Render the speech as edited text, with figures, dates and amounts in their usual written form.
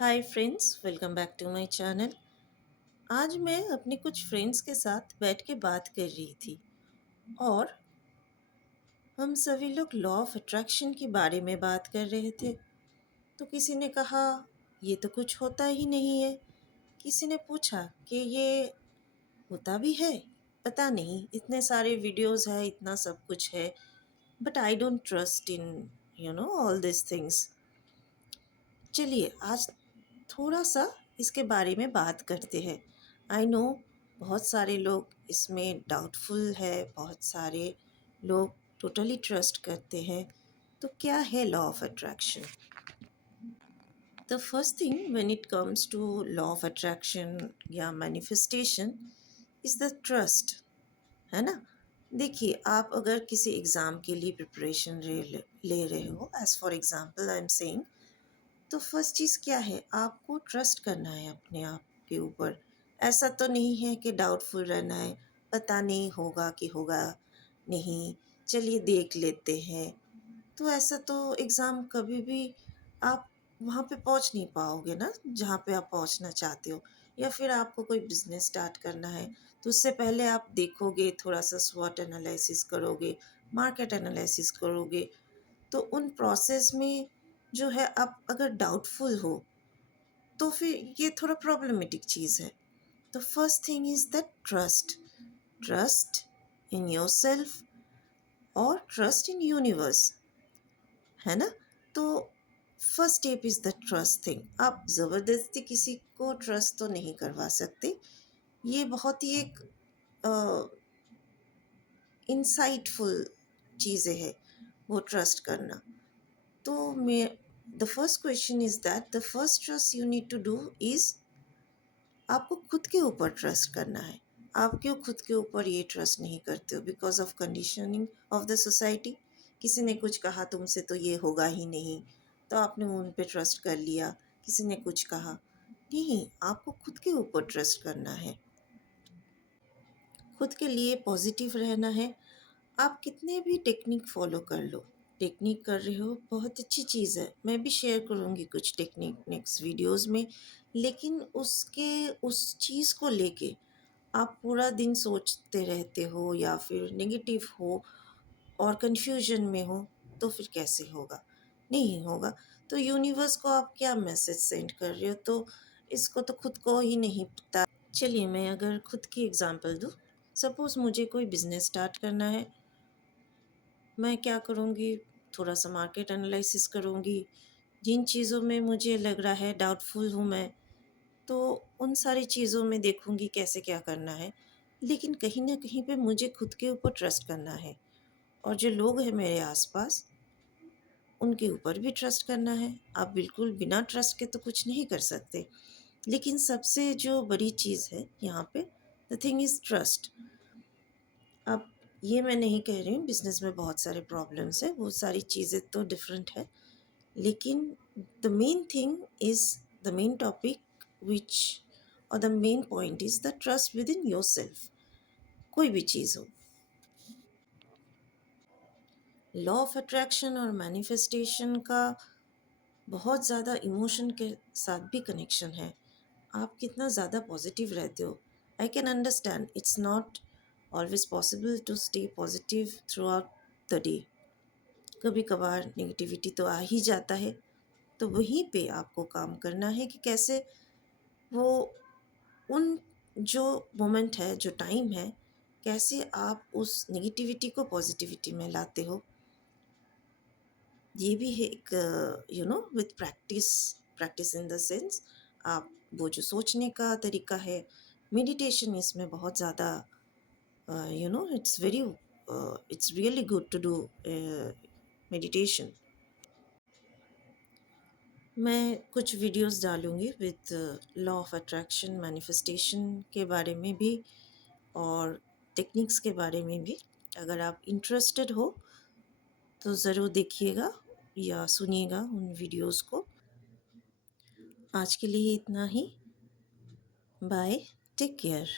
Hi friends, welcome back to my channel. आज मैं अपने कुछ फ्रेंड्स के साथ बैठ के बात कर रही थी और हम सभी लोग लॉ ऑफ अट्रैक्शन के बारे में बात कर रहे थे। तो किसी ने कहा ये तो कुछ होता ही नहीं है। किसी ने पूछा कि ये होता भी है। पता नहीं, इतने सारे वीडियोस है, इतना सब कुछ है, but I don't trust in all this things. चलिए आज थोड़ा सा इसके बारे में बात करते हैं। आई नो बहुत सारे लोग इसमें डाउटफुल है, बहुत सारे लोग टोटली ट्रस्ट करते हैं। तो क्या है law of attraction? The first thing when it comes to law of attraction या मैनिफेस्टेशन इज द ट्रस्ट, है ना। देखिए, आप अगर किसी एग्ज़ाम के लिए प्रिपरेशन ले रहे हो, as for example I am saying, तो फर्स्ट चीज़ क्या है, आपको ट्रस्ट करना है अपने आप के ऊपर। ऐसा तो नहीं है कि डाउटफुल रहना है, पता नहीं होगा कि होगा नहीं, चलिए देख लेते हैं। तो ऐसा तो एग्ज़ाम कभी भी आप वहाँ पे पहुँच नहीं पाओगे ना, जहाँ पे आप पहुँचना चाहते हो। या फिर आपको कोई बिज़नेस स्टार्ट करना है, तो उससे पहले आप देखोगे, थोड़ा-सा स्वॉट एनालिसिस करोगे, मार्केट एनालिसिस करोगे। तो उन प्रोसेस में जो है, आप अगर डाउटफुल हो तो फिर ये थोड़ा प्रॉब्लमेटिक चीज़ है। तो first thing is the trust. Trust in yourself और ट्रस्ट इन यूनिवर्स, है ना। तो first step is the trust thing. आप ज़बरदस्ती किसी को ट्रस्ट तो नहीं करवा सकते। ये बहुत ही एक इंसाइटफुल चीज़ें हैं, वो ट्रस्ट करना। तो मैं the first question is that the first trust you need to do is, आपको खुद के ऊपर ट्रस्ट करना है। आप क्यों खुद के ऊपर ये ट्रस्ट नहीं करते हो? Because of conditioning of the society. किसी ने कुछ कहा तुमसे तो ये होगा ही नहीं, तो आपने उन पे ट्रस्ट कर लिया। किसी ने कुछ कहा, नहीं, आपको खुद के ऊपर ट्रस्ट करना है। खुद के लिए पॉजिटिव रहना है। आप कितने भी टेक्निक फॉलो कर लो, टेक्निक कर रहे हो बहुत अच्छी चीज़ है, मैं भी शेयर करूँगी कुछ टेक्निक नेक्स्ट वीडियोस में। लेकिन उसके उस चीज़ को लेके आप पूरा दिन सोचते रहते हो या फिर नेगेटिव हो और कंफ्यूजन में हो, तो फिर कैसे होगा? नहीं होगा। तो यूनिवर्स को आप क्या मैसेज सेंड कर रहे हो? तो इसको तो खुद को ही नहीं पता। चलिए मैं अगर खुद की एग्जांपल दूँ, सपोज़ मुझे कोई बिज़नेस स्टार्ट करना है। मैं क्या करूँगी, थोड़ा-सा मार्केट एनालिसिस करूँगी। जिन चीज़ों में मुझे लग रहा है डाउटफुल हूँ मैं, तो उन सारी चीज़ों में देखूँगी कैसे क्या करना है। लेकिन कहीं न कहीं पे मुझे खुद के ऊपर ट्रस्ट करना है और जो लोग हैं मेरे आस-पास, उनके ऊपर भी ट्रस्ट करना है। आप बिल्कुल बिना ट्रस्ट के तो कुछ नहीं कर सकते। लेकिन सबसे जो बड़ी चीज़ है यहाँ पे, द थिंग इज़ ट्रस्ट। अब ये मैं नहीं कह रही हूँ बिज़नेस में बहुत सारे प्रॉब्लम्स हैं, वो सारी चीज़ें तो डिफरेंट है। लेकिन the main thing is, the main topic which और the main point is the trust within yourself. कोई भी चीज़ हो, लॉ ऑफ अट्रैक्शन और मैनिफेस्टेशन का बहुत ज़्यादा इमोशन के साथ भी कनेक्शन है। आप कितना ज़्यादा पॉजिटिव रहते हो। I can understand it's not always possible to stay positive throughout the day. कभी कभार नेगेटिविटी तो आ ही जाता है। तो वहीं पे आपको काम करना है कि कैसे वो उन जो मोमेंट है, जो टाइम है, कैसे आप उस नेगेटिविटी को पॉजिटिविटी में लाते हो। ये भी है एक, with practice. Practice in the sense, आप वो जो सोचने का तरीका है, मेडिटेशन इसमें बहुत ज़्यादा, it's really good to do meditation. मैं कुछ वीडियोस डालूँगी with law of attraction, manifestation के बारे में भी और टेक्निक्स के बारे में भी। अगर आप इंटरेस्टेड हो तो ज़रूर देखिएगा या सुनिएगा उन वीडियोस को। आज के लिए इतना ही। Bye, take care.